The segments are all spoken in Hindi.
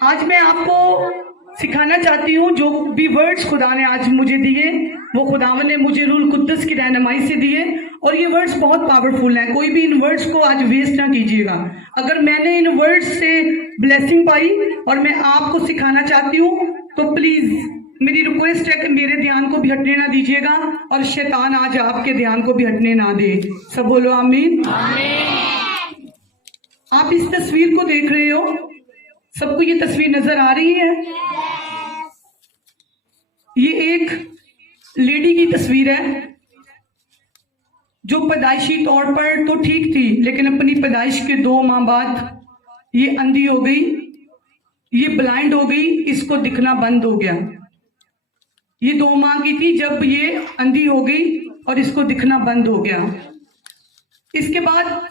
आज मैं आपको सिखाना चाहती हूँ जो भी वर्ड्स खुदा ने आज मुझे दिए वो खुदावन ने मुझे रूल कुद्दस की रहनुमाई से दिए और ये वर्ड्स बहुत पावरफुल हैं। कोई भी इन वर्ड्स को आज वेस्ट ना कीजिएगा। अगर मैंने इन वर्ड्स से ब्लेसिंग पाई और मैं आपको सिखाना चाहती हूँ तो प्लीज मेरी रिक्वेस्ट है कि मेरे ध्यान को भी हटने ना दीजिएगा और शैतान आज आपके ध्यान को भी हटने ना दे। सब बोलो आमीन। आप इस तस्वीर को देख रहे हो, सबको ये तस्वीर नजर आ रही है। ये एक लेडी की तस्वीर है जो पैदाइशी तौर पर तो ठीक थी, लेकिन अपनी पैदाइश के 2 माह बाद ये अंधी हो गई, ये ब्लाइंड हो गई, इसको दिखना बंद हो गया। ये 2 माह की थी जब ये अंधी हो गई और इसको दिखना बंद हो गया। इसके बाद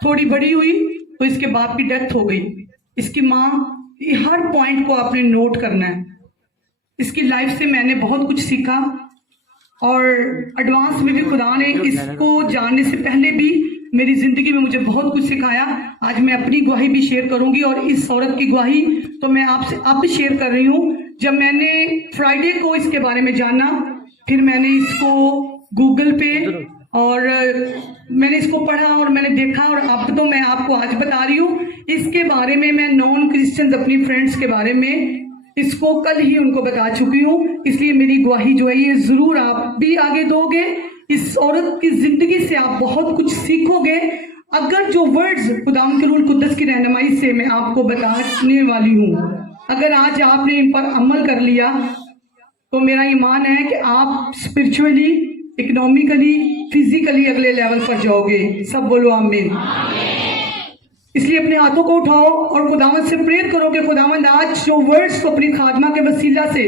थोड़ी बड़ी हुई तो इसके बाप की डेथ हो गई। इसकी माँ, ये हर पॉइंट को आपने नोट करना है। इसकी लाइफ से मैंने बहुत कुछ सीखा और एडवांस में भी खुदा ने इसको जानने से पहले भी मेरी जिंदगी में मुझे बहुत कुछ सिखाया। आज मैं अपनी गवाही भी शेयर करूंगी और इस औरत की गवाही तो मैं आपसे अब शेयर कर रही हूँ। जब मैंने फ्राइडे को इसके बारे में जाना, फिर मैंने इसको गूगल पे और मैंने इसको पढ़ा और मैंने देखा और अब तो मैं आपको आज बता रही हूँ। इसके बारे में मैं नॉन क्रिश्चियंस अपनी फ्रेंड्स के बारे में इसको कल ही उनको बता चुकी हूँ। इसलिए मेरी गवाही जो है ये जरूर आप भी आगे दोगे। इस औरत की जिंदगी से आप बहुत कुछ सीखोगे अगर जो वर्ड्स खुदावंद के रूल कुद्दस की रहनुमाई से मैं आपको बताने वाली हूँ, अगर आज आपने इन पर अमल कर लिया तो मेरा ईमान है कि आप स्पिरिचुअली, इकोनॉमिकली, फिजिकली अगले लेवल पर जाओगे। सब बोलो आमीन। इसलिए अपने हाथों को उठाओ और खुदावंद से प्रेयर करो कि खुदावंद आज जो वर्ड्स को अपनी खादमा के वसीला से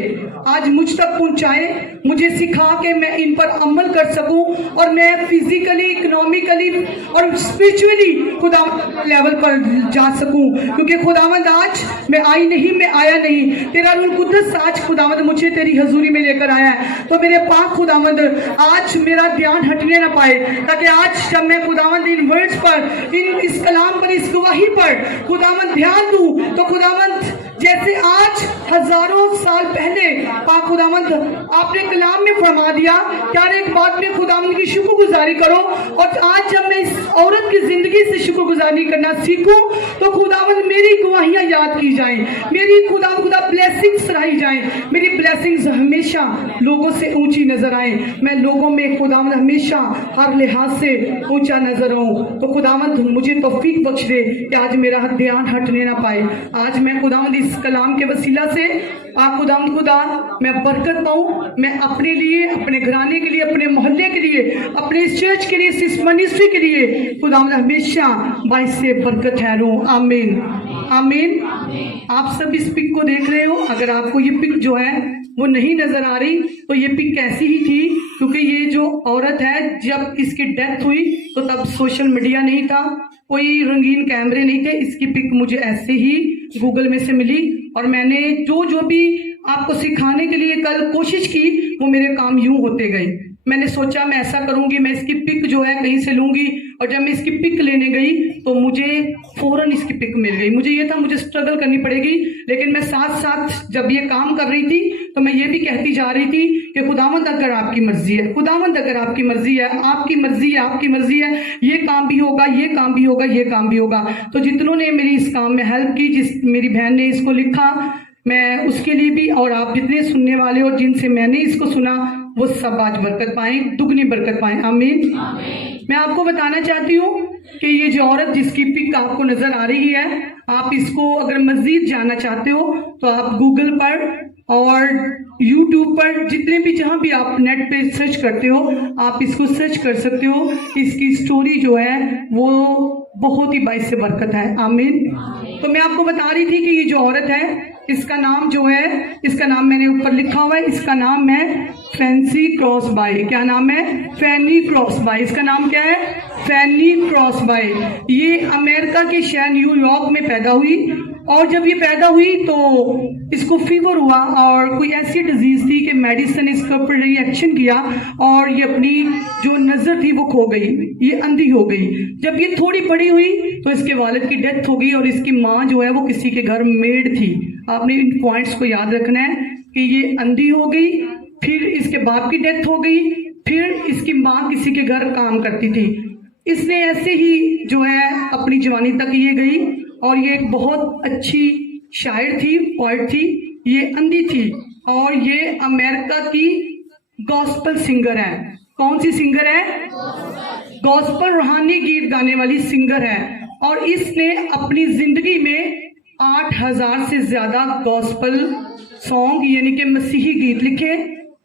आज मुझ तक पहुंचाए, मुझे सिखा के मैं इन पर अमल कर सकूं और मैं फिजिकली, इकोनॉमिकली और स्पिरिचुअली खुदावंद लेवल पर जा सकूं। क्योंकि खुदावंद आज मैं आई नहीं, मैं आया नहीं, तेरा रूल कुद्दस आज खुदावंद मुझे तेरी हजूरी में लेकर आया है। तो मेरे पाक खुदावंद आज मेरा ध्यान हटने ना पाए, ताकि आज जब मैं खुदावंद इन वर्ड्स पर, इस कलाम पर, इस गवाही पर खुदावंद ध्यान दूं तो खुदावंद जैसे आज हजारों साल पहले पाक खुदावंद आपने कलाम में फरमा दिया क्या एक बात में खुदावंद की शुक्रगुजारी करो। और आज जब मैं इस औरत की जिंदगी से शुक्रगुजारी करना सीखूं तो खुदावंद मेरी गवाहियां याद की जाएं, मेरी खुदा ब्लेसिंग्स सराही जाएं, मेरी ब्लेसिंग्स हमेशा लोगों से ऊंची नजर आए, मैं लोगों में खुदावंद हमेशा हर लिहाज से ऊंचा नजर आऊं। तो खुदावंद मुझे तौफीक बख्श दे कि आज मेरा ध्यान हटने ना पाए। आज मैं खुदावंद इस कलाम के वसीला से आप खुदावंद खुदा मैं बरकत पाऊं, मैं अपने लिए, अपने घराने के लिए, अपने मोहल्ले के लिए, अपने इस चर्च के लिए, इस मिनिस्ट्री के लिए खुदावंद हमेशा बाइस से बरकत ठहरूं। आमीन आमीन। आप सब इस पिक को देख रहे हो। अगर आपको ये पिक जो है वो नहीं नजर आ रही तो ये पिक कैसी ही थी, क्योंकि ये जो औरत है जब इसकी डेथ हुई तो तब सोशल मीडिया नहीं था, कोई रंगीन कैमरे नहीं थे। इसकी पिक मुझे ऐसे ही गूगल में से मिली और मैंने जो भी आपको सिखाने के लिए कल कोशिश की वो मेरे काम यूं होते गए। मैंने सोचा मैं ऐसा करूंगी, मैं इसकी पिक जो है कहीं से लूंगी और जब मैं इसकी पिक लेने गई तो मुझे फौरन इसकी पिक मिल गई। मुझे ये था मुझे स्ट्रगल करनी पड़ेगी, लेकिन मैं साथ साथ जब ये काम कर रही थी तो मैं ये भी कहती जा रही थी कि खुदावंद अगर आपकी मर्जी है, खुदावंद अगर आपकी मर्जी है, आपकी मर्जी है, आपकी मर्जी है, ये काम भी होगा, ये काम भी होगा, ये काम भी होगा। तो जितनों ने मेरी इस काम में हेल्प की, जिस मेरी बहन ने इसको लिखा, मैं उसके लिए भी, और आप जितने सुनने वाले और जिनसे मैंने इसको सुना वो सब आज बरकत पाएं, दुगनी बरकत पाएं। आमीन। मैं आपको बताना चाहती हूँ कि ये जो औरत जिसकी पिक आपको नजर आ रही है, आप इसको अगर मजीद जानना चाहते हो तो आप गूगल पर और यूट्यूब पर, जितने भी जहां भी आप नेट पे सर्च करते हो आप इसको सर्च कर सकते हो। इसकी स्टोरी जो है वो बहुत ही बाइस से बरकत है। आमीन। तो मैं आपको बता रही थी कि ये जो औरत है इसका नाम जो है, इसका नाम मैंने ऊपर लिखा हुआ है, इसका नाम है फैंसी क्रॉसबाई। क्या नाम है? फैनी क्रॉसबाई। इसका नाम क्या है? फैनी क्रॉसबाई। ये अमेरिका के शहर न्यूयॉर्क में पैदा हुई और जब ये पैदा हुई तो इसको फीवर हुआ और कोई ऐसी डिजीज थी कि मेडिसिन इसके ऊपर रिएक्शन किया और ये अपनी जो नजर थी वो खो गई, ये अंधी हो गई। जब ये थोड़ी बड़ी हुई तो इसके वालिद की डेथ हो गई और इसकी माँ जो है वो किसी के घर मेड थी। आपने इन पॉइंट्स को याद रखना है कि ये अंधी हो गई, फिर इसके बाप की डेथ हो गई, फिर इसकी माँ किसी के घर काम करती थी। इसने ऐसे ही जो है अपनी जवानी तक ये गई और ये एक बहुत अच्छी शायर थी, पोएट थी। ये अंधी थी और ये अमेरिका की गॉस्पल सिंगर है। कौन सी सिंगर है? गॉस्पल रूहानी गीत गाने वाली सिंगर है। और इसने अपनी जिंदगी में 8000 से ज्यादा गॉस्पल सॉन्ग यानी कि मसीही गीत लिखे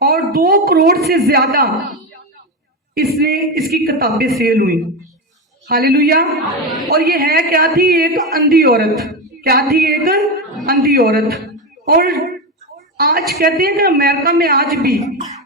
और 2 करोड़ से ज्यादा इसकी किताबें सेल हुई। हालेलुया। और ये है क्या थी? एक अंधी औरत। क्या थी? एक अंधी औरत। और आज कहते हैं कि अमेरिका में आज भी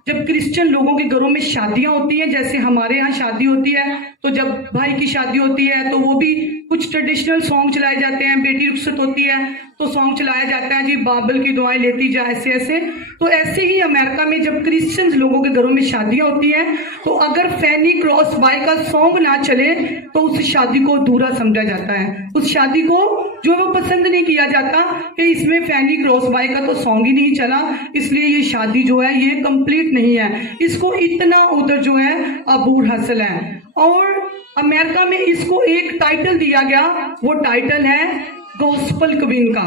जब क्रिश्चियन लोगों के घरों में शादियां होती हैं, जैसे हमारे यहाँ शादी होती है, तो जब भाई की शादी होती है तो वो भी कुछ ट्रेडिशनल सॉन्ग चलाए जाते हैं। बेटी रुखसत होती है तो सॉन्ग चलाया जाता है, जी बाइबल की दुआएं लेती जा, ऐसे ऐसे। तो ऐसे ही अमेरिका में जब क्रिश्चियन लोगों के घरों में शादियां होती हैं तो अगर फैनी क्रॉस बाय का सॉन्ग ना चले तो उस शादी को अधूरा समझा जाता है। उस शादी को जो वो पसंद नहीं किया जाता कि इसमें फैनी क्रॉस बाय का तो सॉन्ग ही नहीं चला, इसलिए ये शादी जो है ये कंप्लीट नहीं है। इसको इतना उधर जो है अबूर हासिल है। और अमेरिका में इसको एक टाइटल दिया गया, वो टाइटल है गॉस्पल क्वीन का,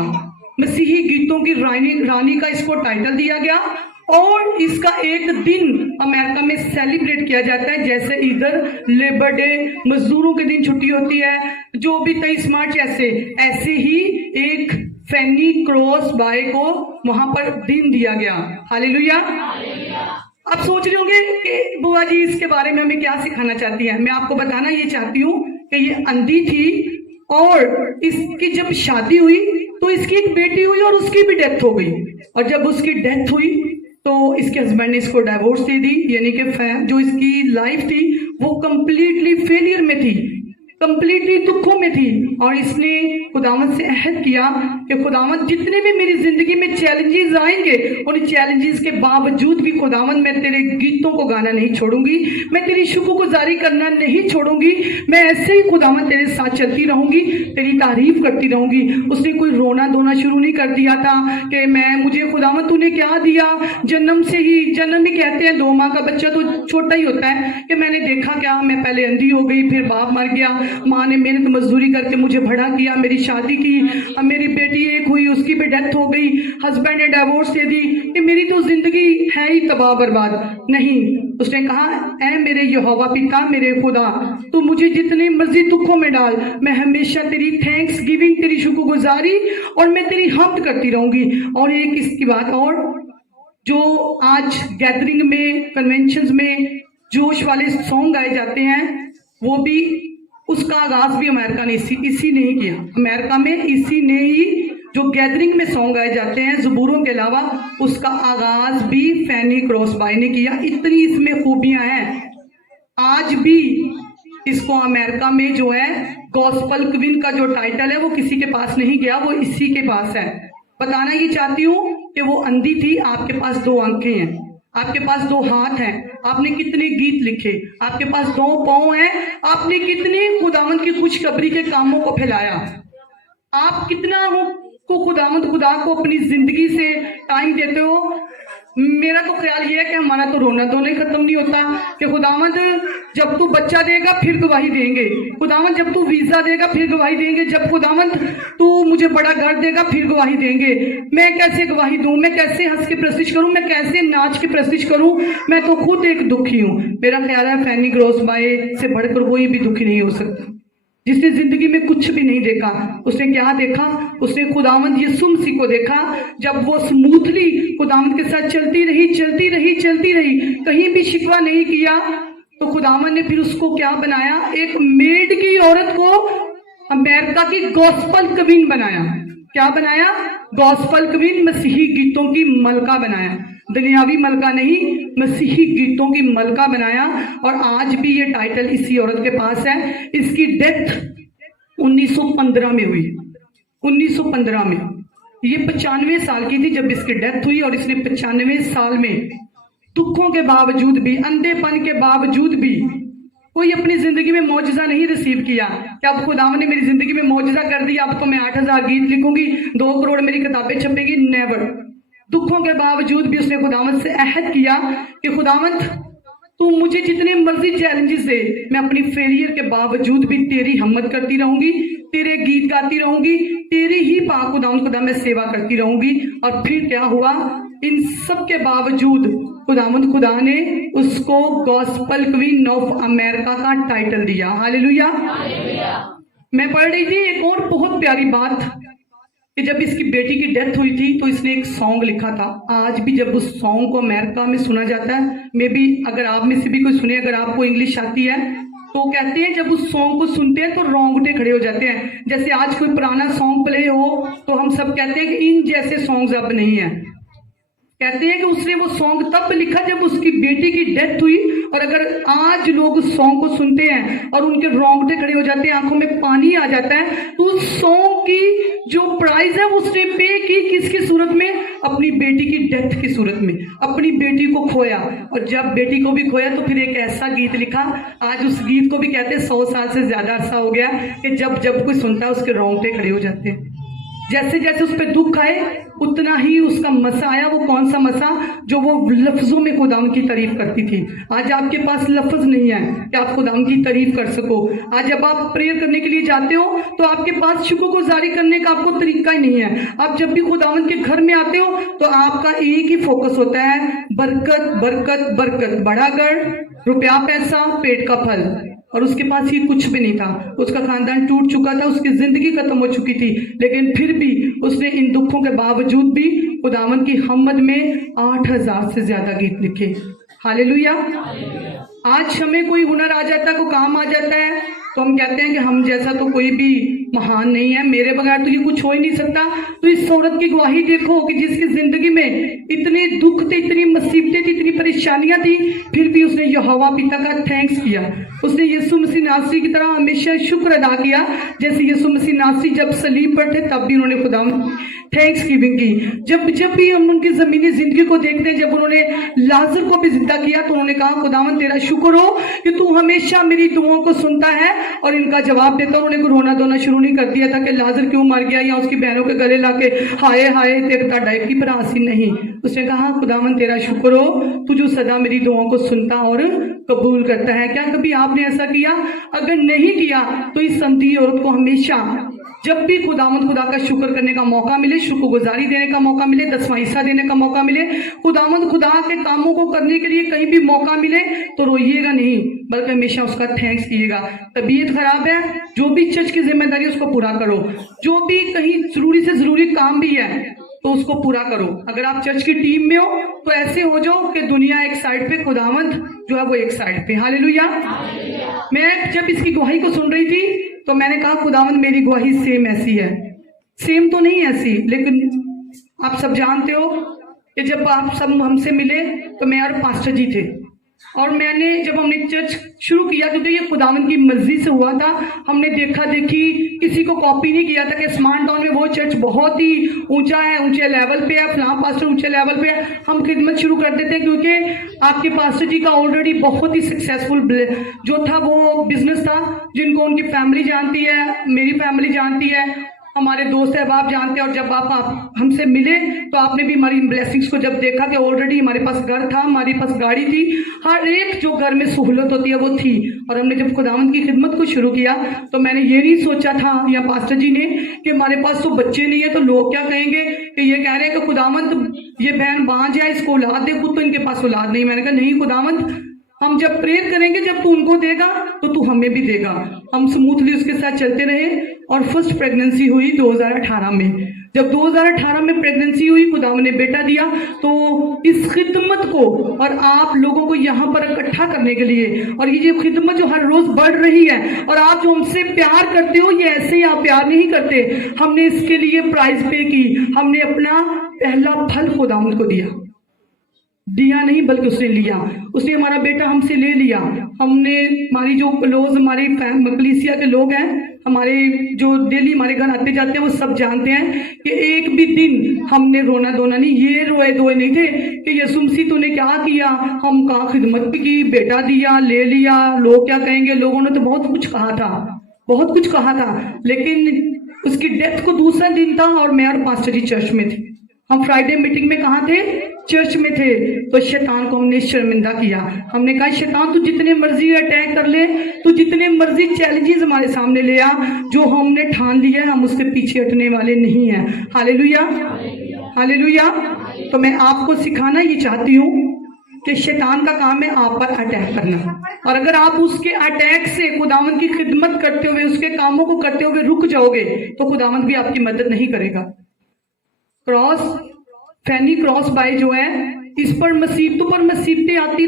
मसीही गीतों की रानी का इसको टाइटल दिया गया। और इसका एक दिन अमेरिका में सेलिब्रेट किया जाता है, जैसे इधर लेबर डे, मजदूरों के दिन छुट्टी होती है, जो भी 23 मार्च ऐसे ही एक फैनी क्रॉस बाय को वहां पर दिन दिया गया। हालेलुया। आप सोच रहे होंगे कि बुआ जी इसके बारे में हमें क्या सिखाना चाहती है। मैं आपको बताना ये चाहती हूँ कि ये अंधी थी और इसकी जब शादी हुई तो इसकी एक बेटी हुई और उसकी भी डेथ हो गई। और जब उसकी डेथ हुई तो इसके हस्बैंड ने इसको डाइवोर्स दे दी, यानी कि जो इसकी लाइफ थी वो कंप्लीटली फेलियर में थी, कंप्लीटली दुखों में थी। और इसने खुदावंद से अहद किया कि खुदावंद जितने भी मेरी जिंदगी में चैलेंजेस आएंगे उन चैलेंजेस के बावजूद भी खुदावंद मैं तेरे गीतों को गाना नहीं छोड़ूंगी, मैं तेरी शुक्रगुजारी करना नहीं छोड़ूंगी, मैं ऐसे ही खुदावंद तेरे साथ चलती रहूंगी, तेरी तारीफ करती रहूंगी। उसने कोई रोना धोना शुरू नहीं कर दिया था कि मुझे खुदावंद तूने क्या दिया। जन्म ही कहते हैं 2 माह का बच्चा तो छोटा ही होता है कि मैंने देखा क्या, मैं पहले अंधी हो गई, फिर बाप मर गया, माँ ने मेहनत मजदूरी करके मुझे बड़ा किया, मेरी शादी की, अब मेरी बेटी एक हुई, उसकी भी डेथ हो गई, हस्बैंड ने डाइवोर्स दे दी, कि मेरी तो जिंदगी है ही तबाह बर्बाद। नहीं, उसने कहा ऐ मेरे यहोवा पिता, मेरे खुदा, तू मुझे जितने मर्जी दुखों में डाल, मैं हमेशा तेरी थैंक्स गिविंग, तेरी शुक्रगुजारी और मैं तेरी हम्द करती रहूंगी। और एक इसकी बात और, जो आज गैदरिंग में, कन्वेंशन में जोश वाले सॉन्ग गाए जाते हैं, वो भी उसका आगाज भी अमेरिका ने इसी ने ही किया। अमेरिका में इसी ने ही जो गैदरिंग में सॉन्ग गाए जाते हैं ज़बूरों के अलावा, उसका आगाज भी फैनी क्रॉस बाय ने किया। इतनी इसमें खूबियां हैं, आज भी इसको अमेरिका में जो है गॉस्पल क्वीन का जो टाइटल है वो किसी के पास नहीं गया, वो इसी के पास है। बताना ये चाहती हूँ कि वो अंधी थी, आपके पास 2 आंखें हैं, आपके पास 2 हाथ हैं, आपने कितने गीत लिखे, आपके पास 2 पाँव हैं, आपने कितने खुदावंद की खुशखबरी के कामों को फैलाया, आप कितना को खुदावंद खुदा को अपनी जिंदगी से टाइम देते हो। मेरा तो ख्याल ये है कि हमारा तो रोना धोना ही खत्म नहीं होता कि खुदावंद जब तू बच्चा देगा फिर गवाही देंगे, खुदावंद जब तू वीजा देगा फिर गवाही देंगे, जब खुदावंद तू मुझे बड़ा घर देगा फिर गवाही देंगे। मैं कैसे गवाही दूं, मैं कैसे हंस के प्रस्तिश करूं, मैं कैसे नाच के प्रस्तिश करूं, मैं तो खुद एक दुखी हूं। मेरा ख्याल है फैनी क्रॉस बाय से बढ़कर कोई भी दुखी नहीं हो सकता। जिसने जिंदगी में कुछ भी नहीं देखा, उसने क्या देखा, उसने खुदावंद यीशु मसीह को देखा। जब वो स्मूथली खुदावंद के साथ चलती रही, कहीं भी शिकवा नहीं किया, तो खुदावंद ने फिर उसको क्या बनाया, एक मेड की औरत को अमेरिका की गॉस्पल क्वीन बनाया। क्या बनाया? गॉस्पल क्वीन, मसीही गीतों की मलका बनाया। दुनियावी मलका नहीं, मसीही गीतों की मलका बनाया। और आज भी ये टाइटल इसी औरत के पास है। इसकी डेथ 1915 में हुई। 1915 में। ये 95 साल की थी जब इसकी डेथ हुई और इसने 95 साल में दुखों के बावजूद भी, अंधेपन के बावजूद भी कोई अपनी जिंदगी में मौजज़ा नहीं रिसीव किया कि अब खुदावन ने मेरी जिंदगी में मौजज़ा कर दिया, अब तो मैं 8000 गीत लिखूंगी, 2 करोड़ मेरी किताबें छपेगी। नेवर। दुखों के बावजूद भी उसने खुदावंत से अहद किया कि खुदावंत तू मुझे जितने मर्जी चैलेंजेस दे, मैं अपनी फेलियर के बावजूद भी तेरी हिम्मत करती रहूंगी, तेरे गीत गाती रहूंगी, तेरी ही पाक खुदा मैं सेवा करती रहूंगी। और फिर क्या हुआ, इन सब के बावजूद खुदा ने उसको गॉस्पल क्वीन ऑफ अमेरिका का टाइटल दिया। हालेलुया। मैं पढ़ रही थी एक और बहुत प्यारी बात कि जब इसकी बेटी की डेथ हुई थी तो इसने एक सॉन्ग लिखा था। आज भी जब उस सॉन्ग को अमेरिका में सुना जाता है, मे बी अगर आप में से भी कोई सुने, अगर आपको इंग्लिश आती है तो कहते हैं जब उस सॉन्ग को सुनते हैं तो रोंगटे खड़े हो जाते हैं। जैसे आज कोई पुराना सॉन्ग प्ले हो तो हम सब कहते हैं कि इन जैसे सॉन्ग्स अब नहीं है। कहते हैं कि उसने वो सॉन्ग तब लिखा जब उसकी बेटी की डेथ हुई, और अगर आज लोग उस सॉन्ग को सुनते हैं और उनके रोंगटे खड़े हो जाते हैं, आंखों में पानी आ जाता है, तो उस सॉन्ग की जो प्राइस है उसने पे की किसकी सूरत में, अपनी बेटी की डेथ की सूरत में। अपनी बेटी को खोया, और जब बेटी को भी खोया तो फिर एक ऐसा गीत लिखा, आज उस गीत को भी कहते हैं 100 साल से ज्यादा अरसा हो गया कि जब जब कोई सुनता है उसके रोंगटे खड़े हो जाते हैं। जैसे जैसे उस पर दुख आए उतना ही उसका मसा आया। वो कौन सा मसा, जो वो लफ्जों में खुदाम की तारीफ करती थी। आज आपके पास लफ्ज नहीं है कि आप खुदाम की तारीफ कर सको। आज जब आप प्रेयर करने के लिए जाते हो तो आपके पास शुक्रगुजारी करने का आपको तरीका ही नहीं है। आप जब भी खुदावंत के घर में आते हो तो आपका एक ही फोकस होता है, बरकत बरकत बरकत, बड़ा घर, रुपया पैसा, पेट का फल। और उसके पास ये कुछ भी नहीं था। उसका खानदान टूट चुका था, उसकी जिंदगी खत्म हो चुकी थी, लेकिन फिर भी उसने इन दुखों के बावजूद भी खुदावन की हम्मद में 8000 से ज्यादा गीत लिखे। हालेलुया। आज हमें कोई हुनर आ जाता है, कोई काम आ जाता है तो हम कहते हैं कि हम जैसा तो कोई भी महान नहीं है, मेरे बगैर तो ये कुछ हो ही नहीं सकता। तो इस औरत की गवाही देखो कि जिसकी जिंदगी में इतने दुख थे, इतनी मुसीबतें थी, इतनी परेशानियां थी, फिर भी उसने यहोवा पिता का थैंक्स किया। उसने यीशु मसीह नासरी की तरह हमेशा शुक्र अदा किया। जैसे यीशु मसीह नासरी जब सलीब पर थे तब भी उन्होंने खुदा थैंक्स गिविंग की। जब जब भी हम उनकी जमीनी जिंदगी को देखते हैं, जब उन्होंने लाजर को भी जिंदा किया तो उन्होंने कहा खुदावन तेरा शुक्र हो कि तू हमेशा मेरी दुआओं को सुनता है और इनका जवाब देता। उन्होंने रोना धोना शुरू नहीं कर दिया था कि लाजर क्यों मर गया, या उसकी बहनों के गले लाके हाय हाय तेरे ताड़ा की परासी नहीं। उसने कहा खुदावन तेरा शुक्र हो, तू जो सदा मेरी दुआओं को सुनता और कबूल करता है। क्या कभी आपने ऐसा किया? अगर नहीं किया तो इस संती औरत को हमेशा जब भी खुदावंद खुदा का शुक्र करने का मौका मिले, शुक्रगुजारी देने का मौका मिले, 10वां हिस्सा देने का मौका मिले, खुदावंद खुदा के कामों को करने के लिए कहीं भी मौका मिले तो रोइएगा नहीं, बल्कि हमेशा उसका थैंक्स कीजिएगा। तबीयत खराब है, जो भी चर्च की जिम्मेदारी है उसको पूरा करो। जो भी कहीं जरूरी से जरूरी काम भी है तो उसको पूरा करो। अगर आप चर्च की टीम में हो तो ऐसे हो जाओ कि दुनिया एक साइड पे, खुदावंद जो है वो एक साइड पे। हालेलुया। मैं जब इसकी गवाही को सुन रही थी तो मैंने कहा खुदावंद मेरी गवाही सेम ऐसी है। सेम तो नहीं ऐसी, लेकिन आप सब जानते हो कि जब आप सब हमसे मिले तो मैं और पास्टर जी थे, और मैंने जब हमने चर्च शुरू किया तो ये खुदावंद की मर्जी से हुआ था। हमने देखा देखी किसी को कॉपी नहीं किया था कि स्मार्ट टाउन में वो चर्च बहुत ही ऊंचा है, ऊंचे लेवल पे है, फलां पास्टर ऊंचे लेवल पे है, हम खिदमत शुरू कर देते हैं। क्योंकि आपके पास्टर जी का ऑलरेडी बहुत ही सक्सेसफुल जो था वो बिजनेस था, जिनको उनकी फैमिली जानती है, मेरी फैमिली जानती है, हमारे दोस्त अहबाब जानते हैं। और जब आप हमसे मिले तो आपने भी हमारी ब्लेसिंग्स को जब देखा कि ऑलरेडी हमारे पास घर था, हमारे पास गाड़ी थी, हर एक जो घर में सहूलत होती है वो थी। और हमने जब खुदावंद की खिदमत को शुरू किया तो मैंने ये नहीं सोचा था, या पास्टर जी ने, कि हमारे पास तो बच्चे नहीं है तो लोग क्या कहेंगे कि ये कह रहे हैं कि खुदावंद ये बहन बांझ है, इसको औलाद दे, खुद तो इनके पास औलाद नहीं। मैंने कहा नहीं खुदावंद, हम जब प्रेयर करेंगे, जब तू उनको देगा तो तू हमें भी देगा। हम स्मूथली उसके साथ चलते रहे और फर्स्ट प्रेगनेंसी हुई 2018 में। जब 2018 में प्रेगनेंसी हुई, खुदावंद ने बेटा दिया। तो इस खिदमत को और आप लोगों को यहाँ पर इकट्ठा करने के लिए, और ये जो खिदमत जो हर रोज बढ़ रही है, और आप जो हमसे प्यार करते हो, ये ऐसे ही आप प्यार नहीं करते, हमने इसके लिए प्राइस पे की। हमने अपना पहला फल खुदावंद को दिया नहीं, बल्कि उसने लिया। उसने हमारा बेटा हमसे ले लिया। हमने हमारी जो क्लोज हमारी कलीसिया के लोग हैं, हमारे जो डेली हमारे घर आते जाते हैं वो सब जानते हैं कि एक भी दिन हमने रोना धोना नहीं, ये रोए धोए नहीं थे कि यीशु मसीह तूने क्या किया, हम कहाँ खिदमत की, बेटा दिया, ले लिया, लोग क्या कहेंगे। लोगों ने तो बहुत कुछ कहा था, बहुत कुछ कहा था, लेकिन उसकी डेथ को दूसरा दिन था और मैं और पास्टर जी चर्च में थे। हम फ्राइडे मीटिंग में कहाँ थे? चर्च में थे। तो शैतान को हमने शर्मिंदा किया। हमने कहा शैतान तू जितने मर्जी अटैक कर ले, तू जितने मर्जी चैलेंजेस हमारे सामने ले आ, जो हमने ठान लिया है हम उसके पीछे हटने वाले नहीं हैं। Hallelujah, hallelujah. तो मैं आपको सिखाना ये चाहती हूँ कि शैतान का काम है आप पर अटैक करना, और अगर आप उसके अटैक से खुदावंद की खिदमत करते हुए, उसके कामों को करते हुए रुक जाओगे तो खुदावंद भी आपकी मदद नहीं करेगा। क्रॉस फैनी क्रॉस बाय जो है, इस पर मुसीबतों पर मुसीबतें आती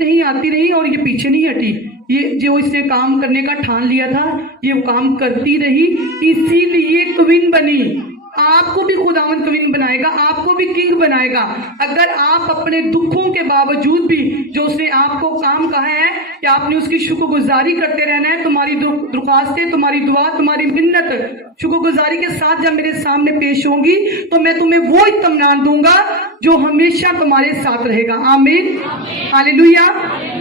रही और ये पीछे नहीं हटी। ये जो इसने काम करने का ठान लिया था ये वो काम करती रही, इसीलिए क्वीन बनी। आपको भी खुदावंद क्वीन बनाएगा, आपको भी किंग बनाएगा, अगर आप अपने दुखों के बावजूद भी जो उसने आपको काम कहा है कि आपने उसकी शुक्रगुजारी करते रहना है। तुम्हारी दरख्वास्तें, तुम्हारी दुआ, तुम्हारी मिन्नत शुक्रगुजारी के साथ जब मेरे सामने पेश होंगी तो मैं तुम्हें वो इत्मीनान दूंगा जो हमेशा तुम्हारे साथ रहेगा। आमीन, हालेलुया।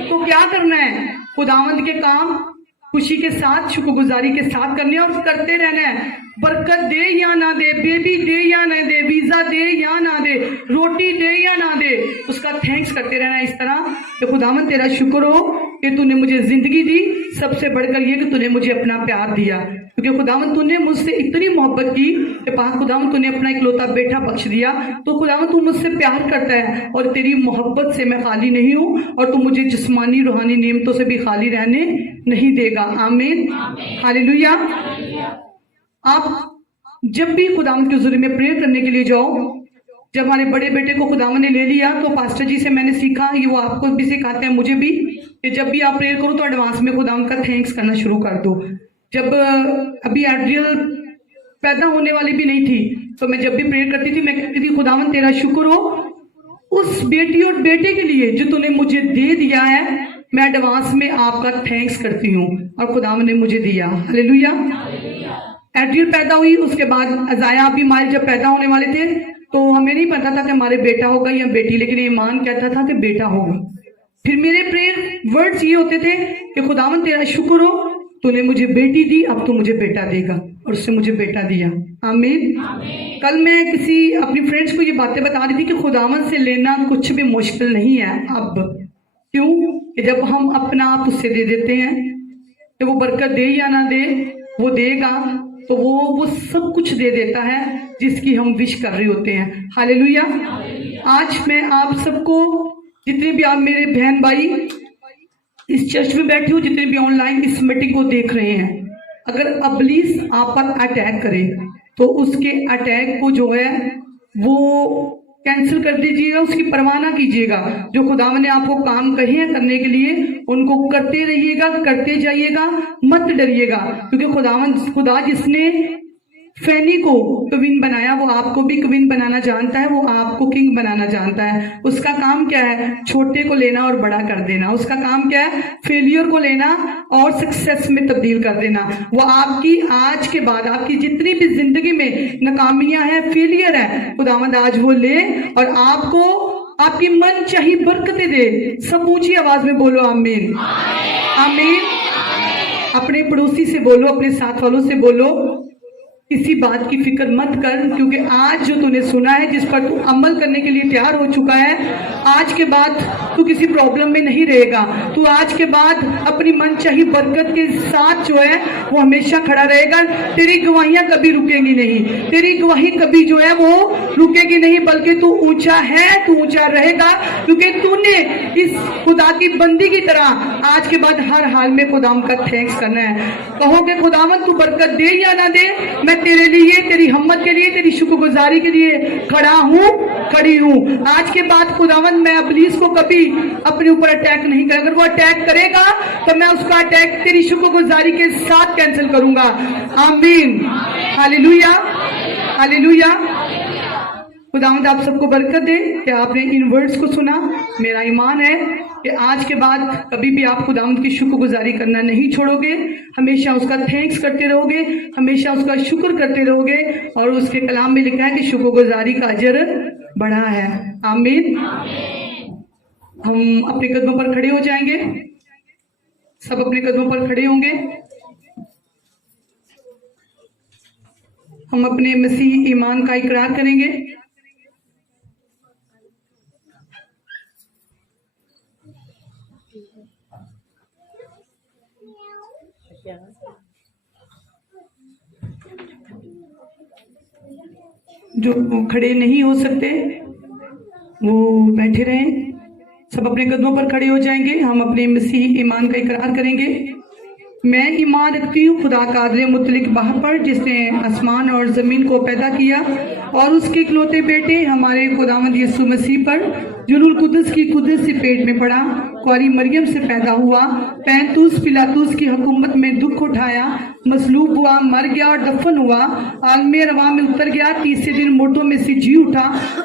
तो क्या करना है? खुदावंद के काम खुशी के साथ, शुक्रगुजारी के साथ करने और करते रहना है। बरकत दे या ना दे, बेबी दे या ना दे, वीजा दे या ना दे, रोटी दे या ना दे, उसका थैंक्स करते रहना इस तरह कि खुदावंद तेरा शुक्र हो कि तूने मुझे जिंदगी दी, सबसे बढ़कर ये कि तूने मुझे अपना प्यार दिया, क्योंकि खुदावंद तूने मुझसे इतनी मोहब्बत की कि पाक खुदावंद तूने अपना इकलौता बेटा बख्श दिया। तो खुदावंद तू मुझसे प्यार करता है और तेरी मोहब्बत से मैं खाली नहीं हूँ और तू मुझे जिस्मानी रूहानी नेमतों से भी खाली रहने नहीं देगा। आमीन, हालेलुया। आप जब भी खुदावंद के हुजूर में प्रेयर करने के लिए जाओ, जब हमारे बड़े बेटे को खुदावंद ने ले लिया तो पास्टर जी से मैंने सीखा, ये वो आपको भी सिखाते हैं मुझे भी, कि जब भी आप प्रेयर करो तो एडवांस में खुदावंद का थैंक्स करना शुरू कर दो। जब अभी एड्रियल पैदा होने वाली भी नहीं थी तो मैं जब भी प्रेयर करती थी मैं कहती थी खुदावंद तेरा शुक्र हो उस बेटी और बेटे के लिए जो तूने मुझे दे दिया है, मैं एडवांस में आपका थैंक्स करती हूँ और खुदावंद ने मुझे दिया। हालेलुया। एड्रियल पैदा हुई, उसके बाद अजाया अभी हमारे जब पैदा होने वाले थे तो हमें नहीं पता था कि हमारे बेटा होगा या बेटी, लेकिन ईमान कहता था कि बेटा होगा। फिर मेरे प्रेयर वर्ड्स ये होते थे कि खुदावंद तेरा शुक्र हो तूने मुझे बेटी दी, अब तू मुझे बेटा देगा, और उससे मुझे बेटा दिया। आमीन। कल मैं किसी अपनी फ्रेंड्स को ये बातें बता रही थी कि खुदावंद से लेना कुछ भी मुश्किल नहीं है। अब क्यों? कि जब हम अपना आप उससे दे देते हैं तो वो बरकत दे या ना दे, वो देगा, तो वो सब कुछ दे देता है जिसकी हम विश कर रहे होते हैं। हालेलुया। आज मैं आप सबको, जितने भी आप मेरे बहन भाई इस चर्च में बैठे हो, जितने भी ऑनलाइन इस मीटिंग को देख रहे हैं, अगर अबलीस आप पर अटैक करे तो उसके अटैक को जो है वो कैंसिल कर दीजिएगा, उसकी परवाह ना कीजिएगा। जो खुदावंद ने आपको काम कहे हैं करने के लिए उनको करते रहिएगा, करते जाइएगा, मत डरिएगा, क्योंकि खुदा जिसने फैनी को क्वीन बनाया वो आपको भी क्वीन बनाना जानता है, वो आपको किंग बनाना जानता है। उसका काम क्या है? छोटे को लेना और बड़ा कर देना। उसका काम क्या है? फेलियर को लेना और सक्सेस में तब्दील कर देना। वो आपकी आज के बाद आपकी जितनी भी जिंदगी में नाकामियां हैं, फेलियर है, खुदावंद आज वो ले और आपको आपकी मन चाही बरकतें दे। सब ऊंची आवाज में बोलो आमीन, आमीन। अपने पड़ोसी से बोलो, अपने साथ वालों से बोलो, किसी बात की फिक्र मत कर, क्योंकि आज जो तूने सुना है, जिस पर तू अमल करने के लिए तैयार हो चुका है, आज के बाद तू किसी प्रॉब्लम में नहीं रहेगा। तू आज के बाद अपनी मनचाही बरकत के साथ जो है वो हमेशा खड़ा रहेगा। तेरी गवाहियां कभी रुकेंगी नहीं, तेरी गवाही कभी जो है वो रुकेगी नहीं, बल्कि तू ऊंचा है, तू ऊंचा रहेगा, क्योंकि तूने इस खुदा की बंदी की तरह आज के बाद हर हाल में खुदाम का थैंक्स करना है। कहोगे खुदावंद तू बरकत दे या ना दे, मैं तेरे लिए, तेरी हिम्मत के लिए, तेरी शुक्रगुजारी के लिए खड़ा हूँ, खड़ी हूँ। आज के बाद खुदावंद मैं अबलीस को कभी अपने ऊपर अटैक नहीं करेगा। अगर वो अटैक करेगा तो मैं उसका अटैक तेरी शुक्रगुजारी के साथ कैंसिल करूंगा। आमीन, हालेलुया, हालेलुया। खुदावंद आप सबको बरकत दे कि आपने इन वर्ड्स को सुना। मेरा ईमान है कि आज के बाद कभी भी आप खुदावंद की शुक्रगुजारी करना नहीं छोड़ोगे, हमेशा उसका थैंक्स करते रहोगे, हमेशा उसका शुक्र करते रहोगे। और उसके कलाम में लिखा है कि शुक्रगुजारी का अजर बड़ा है। आमीन। हम अपने कदमों पर खड़े हो जाएंगे, सब अपने कदमों पर खड़े होंगे। हम अपने मसीह ईमान का इकरार करेंगे। जो खड़े नहीं हो सकते वो बैठे रहें। सब अपने कदमों पर खड़े हो जाएंगे। हम अपने मसीह ईमान का इकरार करेंगे। मैं ईमान रखती हूँ खुदा कादिर मुतलिक बाहर पर, जिसने आसमान और जमीन को पैदा किया, और उसके इकलौते बेटे हमारे खुदावंद यीशु मसीह पर, जो रूह कुदस की कुदरत से पेट में पड़ा, कुंवारी मरियम से पैदा हुआ, पैंतुस पिलातुस की हुकूमत में दुख उठाया, मसलूब हुआ, मर गया और दफन हुआ, आलमे रवा में उतर गया, तीसरे दिन मुर्दों में से जी उठा,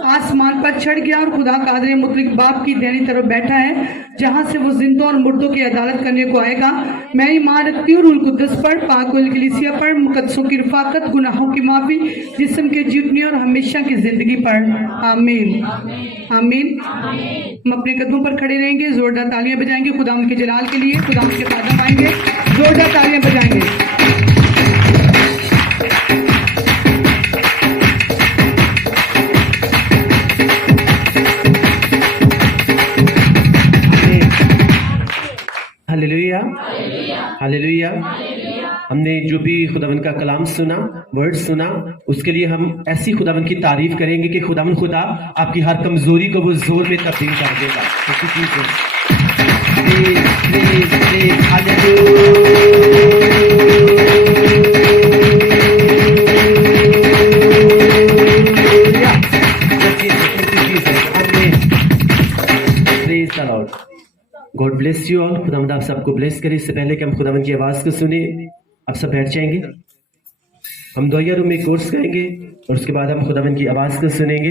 आसमान पर चढ़ गया और खुदा कादिर मुतलिक बाप की दाहिनी तरफ बैठा है, जहां से वो जिंदों और मुर्दों की अदालत करने को आएगा। मैं ईमान रखती हूँ रूह कुदस पर, पाकुल कलीसिया पर, मुकद्दसों की रफाकत, गुनाहों की माफी, जिस्म के जीतने और हमेशा की जिंदगी पर। आमीन आमीन। हम अपने कदमों पर खड़े रहेंगे, जोरदार तालियां बजाएंगे खुदावंद के जलाल के लिए। खुदावंद के कदम आएंगे, जोरदार तालियां बजाएंगे। Hallelujah hallelujah. हमने जो भी खुदावंद का कलाम सुना, वर्ड सुना, उसके लिए हम ऐसी खुदावंद की तारीफ करेंगे कि खुदावंद खुदा आपकी हर कमजोरी को वो जोर में तब्दील कर देगा। God bless you all. खुदावंद आप सबको ब्लेस करे। इससे पहले कि हम खुदावंद की आवाज को सुने, आप सब बैठ जाएंगे। हम दुआ रूम में कोर्स करेंगे और उसके बाद हम खुदावंद की आवाज को सुनेंगे।